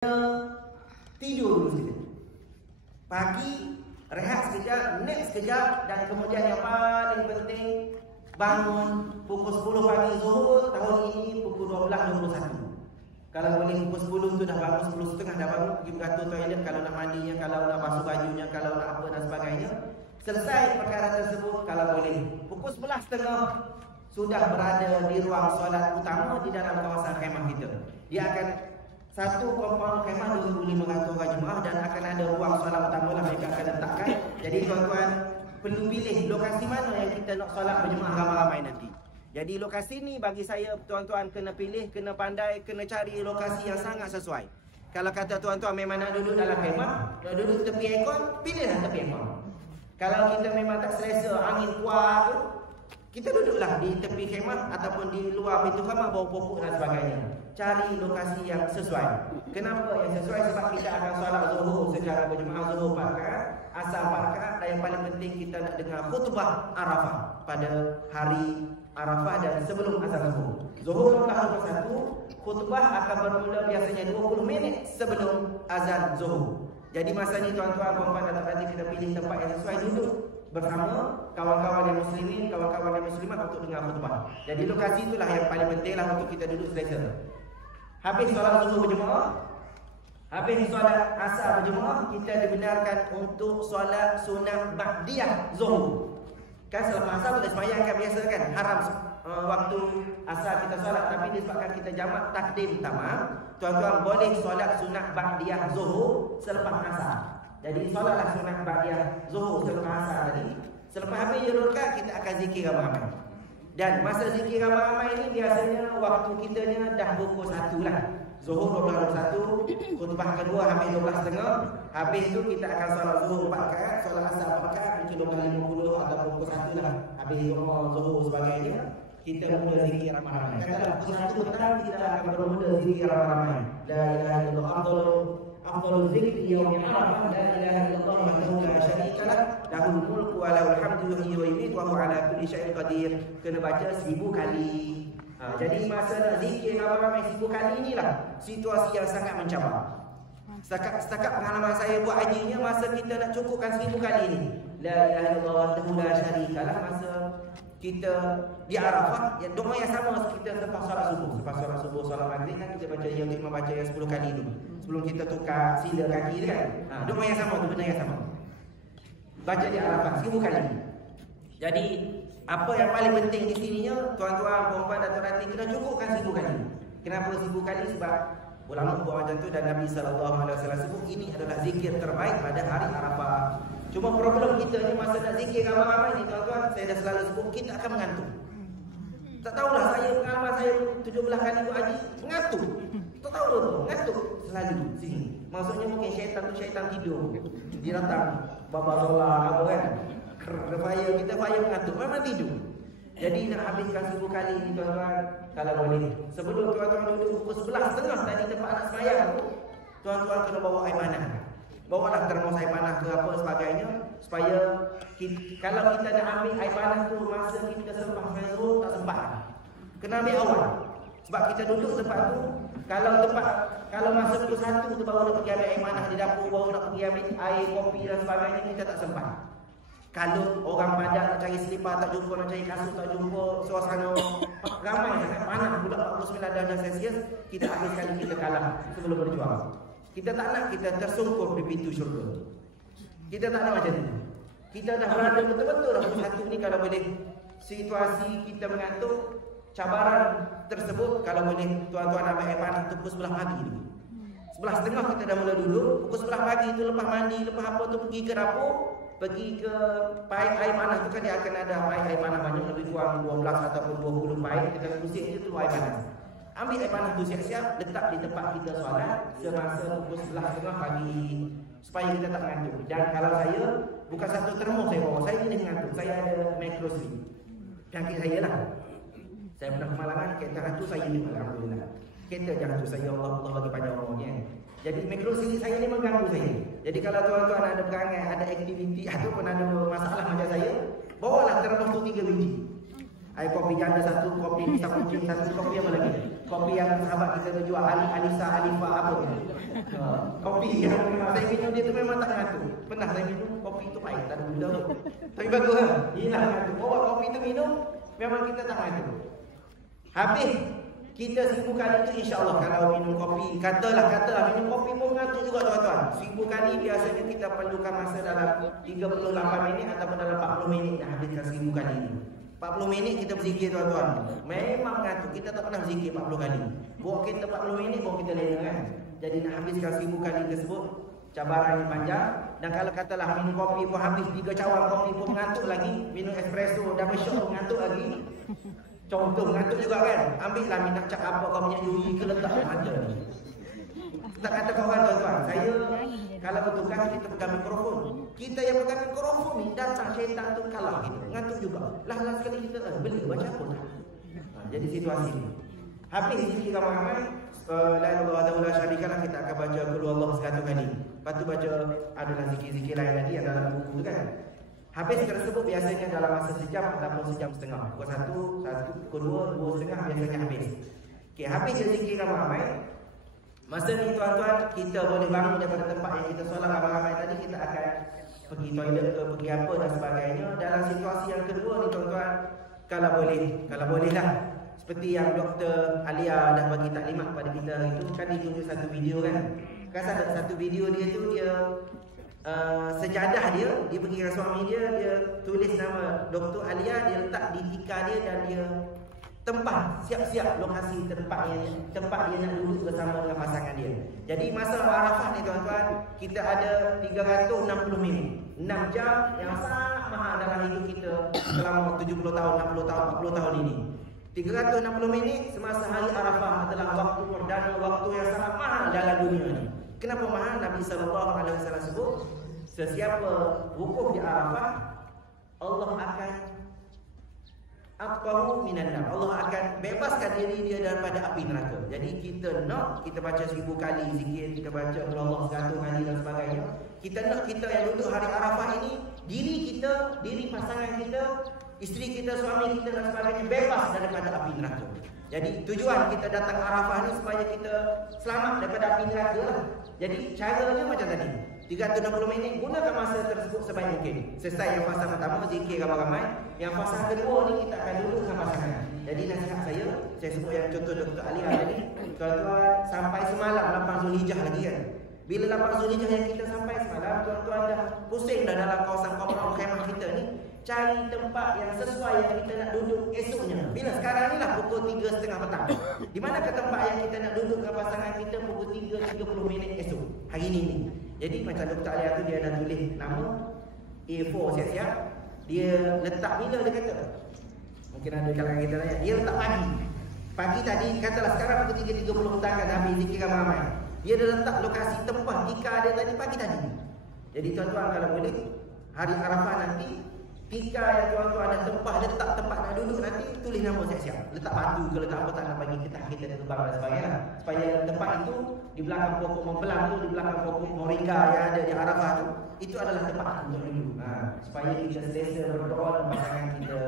tidur dulu sekejap. Pagi rehat sekejap, nap sekejap, dan kemudian yang paling penting bangun pukul 10 pagi zuhur. Tahun ini pukul 12.21. Kalau boleh pukul 10 tu dah bangun, 10.30 dah bangun, pergi beratur toilet kalau nak mandinya, kalau nak basuh bajunya, kalau nak apa dan sebagainya. Selesai perkara tersebut kalau boleh. Pukul 11.30 sudah berada di ruang solat utama di dalam kawasan khemah kita. Dia akan satu kompon khemah 2,500 orang jemaah dan akan ada ruang solat utama lah mereka akan letakkan. Jadi tuan-tuan perlu pilih lokasi mana yang kita nak solat berjemaah ramai-ramai nanti. Jadi lokasi ni bagi saya tuan-tuan kena pilih, kena pandai, kena cari lokasi yang sangat sesuai. Kalau kata tuan-tuan memang nak duduk dalam khemah, nak duduk tepi aircon, pilihlah tepi aircon. Kalau kita memang tak selesa angin kuat tu, kita duduklah di tepi khemah ataupun di luar pintu khemah bawah pokok dan sebagainya. Cari lokasi yang sesuai. Kenapa yang sesuai? Sebab kita akan solat zuhur secara berjemaah, zuhur 4 rakaat, asar 4 rakaat, dan yang paling penting kita nak dengar khutbah Arafah pada hari Arafah dan sebelum azan zuhur. Zuhur 12.21, khutbah akan bermula biasanya 20 minit sebelum azan zuhur. Jadi masa ni tuan-tuan, puan-puan dan adik-adik kita pilih tempat yang sesuai, duduk bersama kawan-kawan yang muslimin, kawan-kawan yang muslimat untuk dengar khutbah. Jadi lokasi itulah yang paling penting lah untuk kita duduk selesa. Habis solat zuhur berjemaah, habis solat asar berjemaah, kita dibenarkan untuk solat sunat ba'diyah zuhur. Kan selepas asar boleh sembahyang kan biasa kan, haram waktu asar kita solat, tapi disebabkan kita jamak takdim tamam, tuan-tuan boleh solat sunat ba'diyah zuhur selepas asar. Jadi solatlah sunat ba'diyah zuhur selepas asar tadi. Selepas habis rakaat kita akan zikir ramai-ramai. Dan masa zikir ramai-ramai ini biasanya waktu kitanya dah pukul 1 lah. Zuhur 12.21, khutbah kedua habis 12.30. Habis tu kita akan solat zuhur 4 rakaat, solat asar 4 rakaat, mungkin 12.50 atau pukul 1 lah. Habis zuhur sebagainya, kita mula zikir ramai-ramai. Kalau pukul 1 petang kita akan bermula zikir ramai-ramai. La ilaha illallah afdalul zikri yaumi Arafah, la ilaha illallah wahdahu la syarika lah, lahul mulku wa lahul hamdu yuhyi wa yumiitu wa huwa ala kulli syai'in qadir. Kena baca 1000 kali. Jadi masa nak zikir ramai-ramai 1000 kali inilah situasi yang sangat mencabar. Setakat pengalaman saya buat hajinya, masa kita nak cukupkan 1000 kali ini, la ilaha illallah wahdahu la syarika lah, masa kita di Arafah, yang doa yang sama kita lepas solat subuh. Lepas solat subuh, solat maghrib kan kita baca yang imam baca yang 10 kali dulu. Sebelum kita tukar sila kaki kan. Doa yang sama tu, benda yang sama. Baca di Arafah 1000 kali. Jadi apa yang paling penting di sininya, tuan-tuan, puan-puan dan tuan-tuan kena cukupkan 1000 kali. Kenapa 1000 kali? Sebab ulama buat macam tu dan Nabi SAW sebut ini adalah zikir terbaik pada hari Arafah. Cuma problem kita ni masa nak zikir ramai-ramai ni tuan-tuan, saya dah selalu sebut, kita akan mengantuk. Tak tahulah saya, pengalaman saya 17 kali buat haji, mengantuk. Tak tahu apa, mengantuk selalu sini. Maksudnya mungkin syaitan tu syaitan tidur. Dia datang, baba solat apa kan. Kita fire mengantuk, memang tidur. Jadi nak habiskan 1000 kali ni tuan-tuan, kalau boleh. Sebelum tuan-tuan duduk pukul 11.30 tadi tempat nak sembahyang tu, tuan-tuan kena bawa air panas. Bawalah termos air panas ke apa sebagainya, supaya kalau kita nak ambil air panas tu masa kita sembah zuhur tak sempat. Kena ambil awal. Sebab kita duduk tempat tu, kalau masa pukul 1 tu baru nak pergi ambil air panas di dapur, baru nak pergi ambil air kopi dan sebagainya, kita tak sempat. Kalau orang padat nak cari selipar tak jumpa, nak cari kasut tak jumpa, suasana ramai sangat panas pula 49 darjah Celsius, kita habiskan kita kalah sebelum berjuang. Kita tak nak kita tersungkur di pintu syurga. Kita tak nak macam tu. Kita dah berada betul-betul dah pukul 1 ni, kalau boleh situasi kita mengantuk, cabaran tersebut kalau boleh tuan-tuan ambil air panas tu pukul 11 pagi dulu. 11.30 kita dah mula dulu. Pukul 11 pagi tu lepas mandi, lepas apa tu pergi ke dapur, pergi ke paip air panas tu kan dia akan ada air panas banyak, lebih kurang 12 ataupun 20 paip. Kita pusing je tu air panas. Ambil air panas tu siap-siap, letak di tempat kita solat semasa pukul 11.30 pagi supaya kita tak mengantuk. Dan kalau saya, bukan satu termos saya bawa, saya jenis mengantuk. Saya ada macrosleep. Kaki saya lah. Saya pernah kemalangan, kereta hantu saya ni, alhamdulillah. Kereta jangan tu saya, Allah bagi panjang umurnya. Jadi macrosleep saya ni mengganggu saya. Jadi kalau tuan-tuan ada perangai, ada aktiviti ataupun ada masalah macam saya, bawalah termos tu 3 biji. Air kopi janda 1, kopi pisang kucing 1, kopi apa lagi? Kopi yang sahabat kita tu jual Alisa Alifa apa. Kopi yang saya minum dia tu memang tak ngantuk. Pernah saya minum kopi tu pahit tak ada gula. Tapi bagus kan? Hilang ngantuk. Bawa kopi tu minum memang kita tak ngantuk. Habis kita 1000 kali tu insya-Allah kalau minum kopi, katalah minum kopi pun ngantuk juga tuan-tuan. 1000 kali biasanya kita perlukan masa dalam 38 minit ataupun dalam 40 minit nak habiskan 1000 kali ni. 40 minit kita berzikir tuan-tuan. Memang ngantuk, kita tak pernah berzikir 40 kali. Bawa kita 40 minit bawa kita lena kan. Jadi nak habiskan 1000 kali tersebut cabaran yang panjang. Dan kalau katalah minum kopi pun habis 3 cawan kopi pun ngantuk lagi, minum espresso double shot pun ngantuk lagi. Contoh ngantuk juga kan. Ambillah minyak cap apa kau minyak yuri ke letak mata ni. Tak kata kawan tuan-tuan, saya kalau bertugas kita pegang mikrofon. Kita yang pegang mikrofon ni datang syaitan tu kalah kita. Ngantuk juga. Lah sekali kita beli baca apa tak? Jadi situasi ni. Habis zikir ramai-ramai, la ilaha illallah syarikalah, kita akan baca qul huwallahu 100 kali. Lepas tu baca adalah zikir-zikir lain lagi yang dalam buku tu kan. Habis tersebut biasanya dalam masa sejam ataupun sejam setengah. Pukul 1, pukul 2, 2:30 biasanya habis. Okey, habis zikir ramai-ramai. Masa ni tuan-tuan, kita boleh bangun daripada tempat yang kita solat ramai-ramai tadi, kita akan pergi toilet ke, pergi apa dan sebagainya. Dalam situasi yang kedua ni tuan-tuan, kalau boleh lah. Seperti yang Dr. Alia dah bagi taklimat kepada kita itu, kan ditunjuk satu video kan. Kan ada satu video dia tu, dia sejadah dia pergi dengan suami dia tulis nama Dr. Alia, dia letak di tikar dia dan dia tempat siap-siap lokasi tempat dia nak duduk bersama dengan pasangan dia. Jadi masa Arafah ni tuan-tuan, kita ada 360 minit, 6 jam yang sangat mahal dalam hidup kita selama 70 tahun, 60 tahun, 40 tahun ini. 360 minit semasa hari Arafah adalah waktu perdana, waktu yang sangat mahal dalam dunia ni. Kenapa mahal? Nabi SAW sebut, sesiapa wukuf di Arafah, Allah akan aqtahu minan nar. Allah akan bebaskan diri dia daripada api neraka. Jadi kita nak kita baca 1000 kali zikir, kita baca Allah 100 kali dan sebagainya. Kita nak kita yang duduk hari Arafah ini, diri kita, diri pasangan kita, isteri kita, suami kita dan sebagainya bebas daripada api neraka. Jadi tujuan kita datang Arafah ni supaya kita selamat daripada api neraka lah. Jadi caranya macam tadi, 360 minit, gunakan masa tersebut sebaik mungkin. Selesai yang fasa pertama, zikir ramai-ramai. Yang fasa kedua ni kita akan duduk dengan pasangan. Jadi nasihat saya sebut yang contoh Dr. Alia tadi, tuan-tuan sampai semalam 8 Zulhijjah lagi kan. Bila 8 Zulhijjah yang kita sampai semalam, tuan-tuan dah pusing dah dalam kawasan kampung khemah kita ni, cari tempat yang sesuai yang kita nak duduk esoknya. Bila sekarang ni lah pukul 3.30 petang. Di manakah tempat yang kita nak duduk dengan pasangan kita pukul 3.30 minit esok hari ni. Jadi macam Dr. Alia tu dia dah tulis nama A4 siap-siap. Dia letak bila dia kata. Mungkin ada kalangan kita tanya. Dia letak pagi. Pagi tadi katalah sekarang pukul 3.30 petang kan habis zikir ramai-ramai. Dia dah letak lokasi tempat tikar dia tadi pagi tadi. Jadi tuan-tuan kalau boleh hari Arafah nanti tikar yang tuan-tuan ada letak tempat nak duduk nanti tulis nama siap-siap. Letak batu ke letak apa tak nak bagi kita terbang dan sebagainya. Supaya tempat itu di belakang pokok membelang tu, di belakang pokok moringa yang ada di Arafah tu, itu adalah tempat untuk duduk. Supaya kita selesa berdoa dan pasangan kita.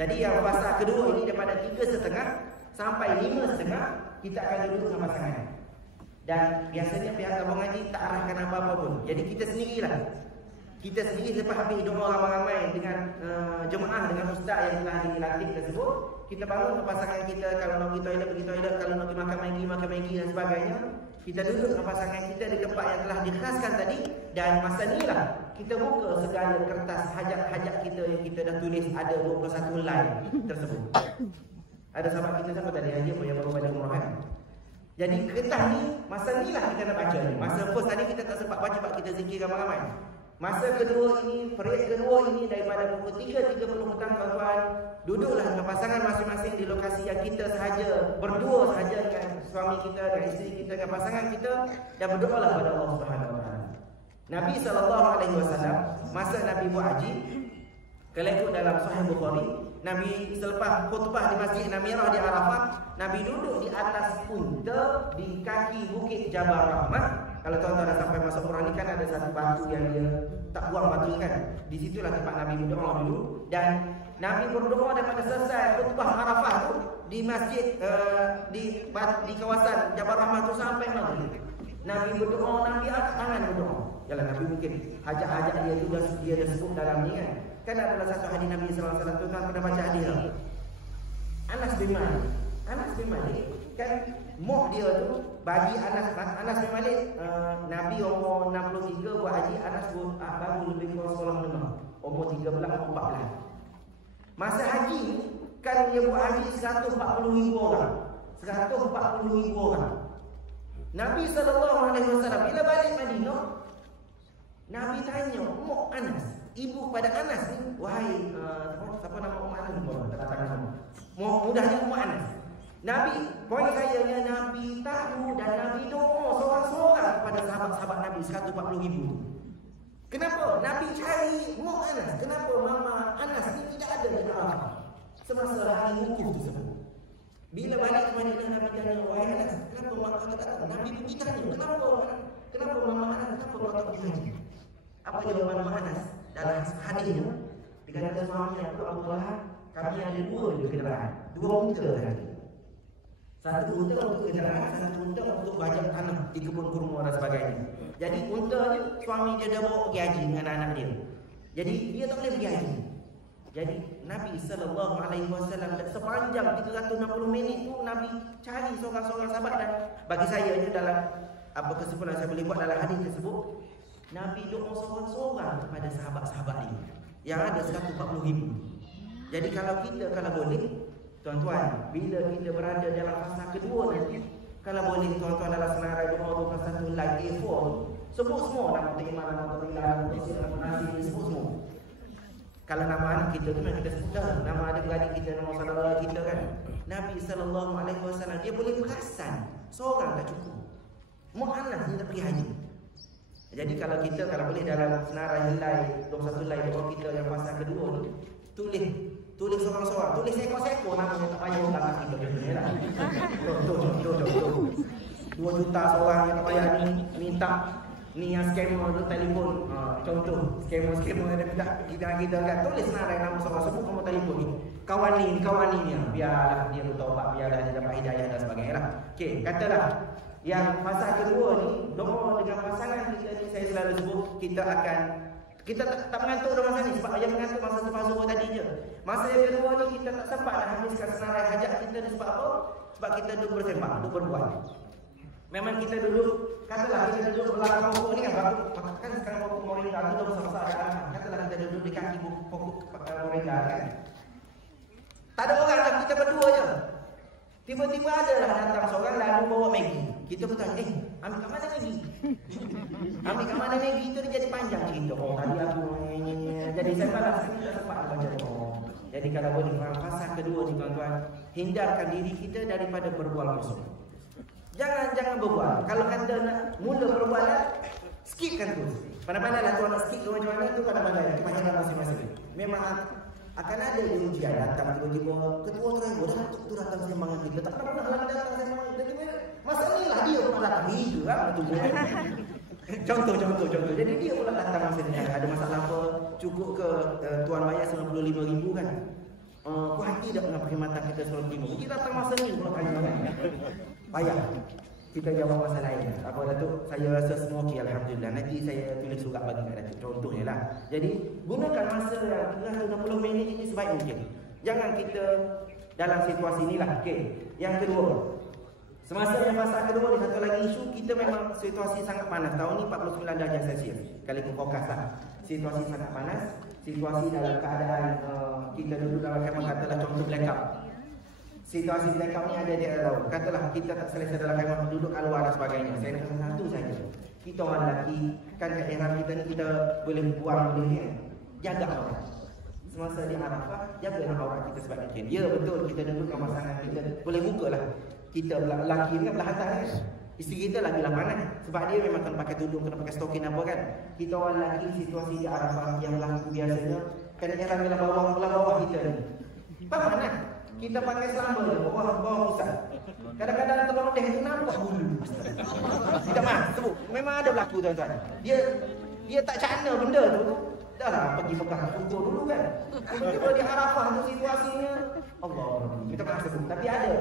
Jadi yang fasa kedua ini daripada 3.30 sampai 5.30 kita akan duduk dengan pasangan. Dan biasanya pihak tabung haji tak arahkan apa-apa pun. Jadi kita sendirilah. Kita sendiri lepas habis doa ramai-ramai dengan jemaah, dengan ustaz yang telah dilantik tersebut, kita bangun ke pasangan kita, kalau nak pergi toilet, kalau nak pergi makan Maggi dan sebagainya. Kita duduk dengan pasangan kita di tempat yang telah dikhaskan tadi. Dan masa ni lah kita buka segala kertas hajat-hajat kita yang kita dah tulis, ada 21 line tersebut. Ada sahabat kita siapa tadi Haji apa yang baru balik umrah kan? Jadi kertas ni, masa ni lah kita nak baca ni. Masa first tadi kita tak sempat baca sebab kita zikir ramai-ramai. Masa kedua ini, period kedua ini daripada pukul 3.30 petang tuan-tuan, duduklah dengan pasangan masing-masing di lokasi yang kita sahaja, berdua sahaja dengan suami kita, dengan isteri kita, dengan pasangan kita, dan berdoalah kepada Allah Subhanahu Wa Taala. Nabi SAW masa Nabi buat haji, kalau ikut dalam Sahih Bukhari, Nabi selepas khutbah di Masjid Namirah di Arafah, Nabi duduk di atas unta di kaki bukit Jabal Rahmah. Kalau tuan-tuan dah sampai masuk Quran ni kan ada satu batu yang dia tak buang batu kan. Di situlah tempat Nabi berdoa dulu. Dan Nabi berdoa daripada selesai khutbah Arafah tu, di masjid di kawasan Jabal Rahmah tu sampai maghrib. Nabi berdoa, Nabi angkat tangan berdoa. Yalah, Nabi mungkin hajat-hajat dia tu dia dah sebut dalam ni kan. Kan adalah satu hadis Nabi sallallahu alaihi wasallam tu kan pernah baca hadis tu. Anas bin Malik kan mak dia tu bagi Anas bin Malik Nabi umur 63 buat haji, Anas baru lebih kurang sekolah menengah umur 13 14. Masa haji kan dia buat haji 140,000 orang. 140,000 orang. Nabi SAW bila balik Madinah, Nabi tanya mak Anas, ibu pada Anas ni, wahai siapa nama mak Anas? Katakan nama. Mudahnya mak Anas. Nabi, poin saya ni Nabi tahu dan Nabi doa seorang-seorang kepada sahabat-sahabat Nabi 140,000. Kenapa? Nabi cari mak Anas. Kenapa mama Anas ni tidak ada di Arafah semasa hari wukuf tersebut? Bila balik ke Madinah, Nabi tanya, wahai Anas, kenapa mak kau tak datang? Nabi pergi tanya, kenapa mama Anas, kenapa kau tak pergi haji? Apa jawaban mama Anas? Dalam hadisnya, dikatakan suaminya itu Abu Talha, kami ada dua kenderaan, dua unta tadi. Satu unta untuk kenderaan, satu unta untuk bajak tanah di kebun kurma dan sebagainya. Jadi unta ni suami dia dah bawa pergi haji dengan anak dia. Jadi dia tak boleh pergi haji. Jadi Nabi SAW sepanjang 360 minit tu Nabi cari seorang-seorang sahabat, dan bagi saya ni dalam apa kesimpulan saya boleh buat dalam hadis tersebut, Nabi doa seorang-seorang kepada sahabat-sahabat ini yang ada 140,000. Jadi kalau boleh tuan-tuan, bila kita berada dalam fasa kedua nanti, kalau boleh tuan-tuan dalam senarai doa 21 live A4 sebut semua nama Iman, nama Tuhan, nama Nasi, sebut semua. Kalau nama anak kita tu memang kita sebut dah, nama adik-adik kita, nama saudara kita kan. Nabi SAW dia boleh perasan seorang tak cukup, mak anak ni tak pergi haji. Jadi kalau boleh dalam senarai helai 21 helai doa kita yang fasa kedua ni, tulis seorang-seorang, tulis ekor-ekor namanya, tak payah belakang kita punya lah. Tuh. 2 juta seorang yang tak payah ni minta ni yang scammer tu telefon. Contoh scammer yang minta kita kan, tulis senarai nama seorang, sebut nombor telefon ni. Kawan ni biarlah dia bertaubat, biarlah dia dapat hidayah dan sebagainya lah. Okey, katalah yang fasa kedua ni, doa dengan pasangan kita ni, saya selalu sebut kita tak mengantuk dalam masa ni, sebab yang mengantuk masa lepas zuhur tadi je. Masa yang kedua ni kita tak sempat nak habiskan senarai hajat kita ni. Sebab apa? Sebab kita duduk bersembah, duduk berbual. Memang kita duduk, katalah kita duduk belakang pokok ni kan sekarang pokok moringa tu dah besar-besar ada. Katalah kita duduk di kaki pokok moringa kan. Tak ada orang dah, kita berdua je. Tiba-tiba ada lah datang seorang lalu bawa Maggi. Kita pun tanya, ambil kat mana Maggi? Ambil kat mana Maggi tu dia jadi panjang cerita. Tadi aku jadi saya balas kita sempat baca doa. Jadi kalau boleh fasa kedua ni tuan-tuan, hindarkan diri kita daripada berbual kosong. Jangan berbual. Kalau kata nak mula perbualan, skipkan tu. Pandai-pandailah tuan nak skip macam mana tu, pandai-pandai kebanyakan masing-masing. Memang akan ada ujian datang tiba-tiba ketua teranggo dah tu datang sembangan kita, tak pernah lagi datang sembangan kita. Masa ni lah dia pula datang hidup kan betul. Contoh. Jadi dia pula datang masa ni, ada masalah apa, cukup ke tuan bayar 95,000 kan. Kau hati tak dengan perkhidmatan kita 95,000. Kita datang masa ni pula tanya kan. Payah. Kita jawab masalah lain. Apa Datuk? Saya rasa semua okey, alhamdulillah. Nanti saya tulis surat bagi kat Datuk. Contohnya lah. Jadi gunakan masa yang 60 minit ini sebaik mungkin. Jangan kita dalam situasi inilah. Okey. Yang kedua, semasa yang fasa kedua ni, satu lagi isu, kita memang situasi sangat panas. Tahun ni 49 darjah Celsius. Kali fokus lah. Situasi sangat panas. Situasi dalam keadaan kita duduk dalam kemah, katalah contoh blackout. Situasi blackout ni ada di laut. Katalah kita tak selesa dalam kemah, duduk kat luar dan sebagainya. Saya nak kata satu saja. Kita orang lelaki, kan kat era kita ni kita boleh buang, boleh ni. Jaga aurat. Semasa di Arafah, jagalah aurat kita sebab mungkin. Ya betul, kita duduk dengan pasangan kita, boleh buka lah. Kita lelaki ni kan belah atas kan. Isteri kita lagi lah panas. Sebab dia memang kena pakai tudung, kena pakai stokin apa kan. Kita orang lelaki situasi di Arafah yang berlaku biasanya, kadang-kadang bila bawah kita ni. Faham kan? Kita pakai selamba je, bawah pusat. Kadang-kadang telur deh tu nampak bulu. Tidak mah, sebut. Memang ada berlaku tuan-tuan. Dia tak cana benda tu. dah lah pergi Mekah kumpul dulu kan. Tiba-tiba di Arafah tu situasinya Allah, kita pernah sebut. Tapi ada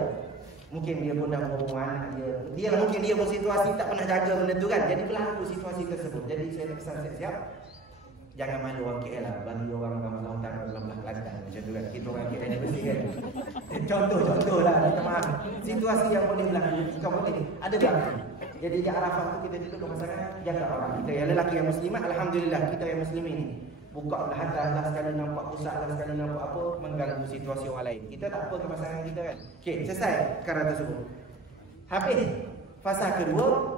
mungkin dia pun dah berumur anak dia mungkin dia bersituasi tak pernah jaga benda tu kan. Jadi berlaku situasi tersebut. Jadi saya nak pesan siap-siap, jangan malu orang KL lah. Bagi orang Lampung Utara dalam Kelantan macam tu kan. Kita orang KL ni mesti kan. Contoh lah, minta maaf. Situasi yang boleh berlaku, kau boleh ada berlaku. Jadi di Arafah tu kita duduk pasangan, jaga orang kita yang lelaki yang muslimat. Alhamdulillah kita yang muslimin ni buka belah atas lah, sekali nampak pusat lah, sekali nampak apa, mengganggu situasi orang lain. Kita tak apa ke pasangan kita kan. Okey, selesai perkara tersebut. Habis fasa kedua,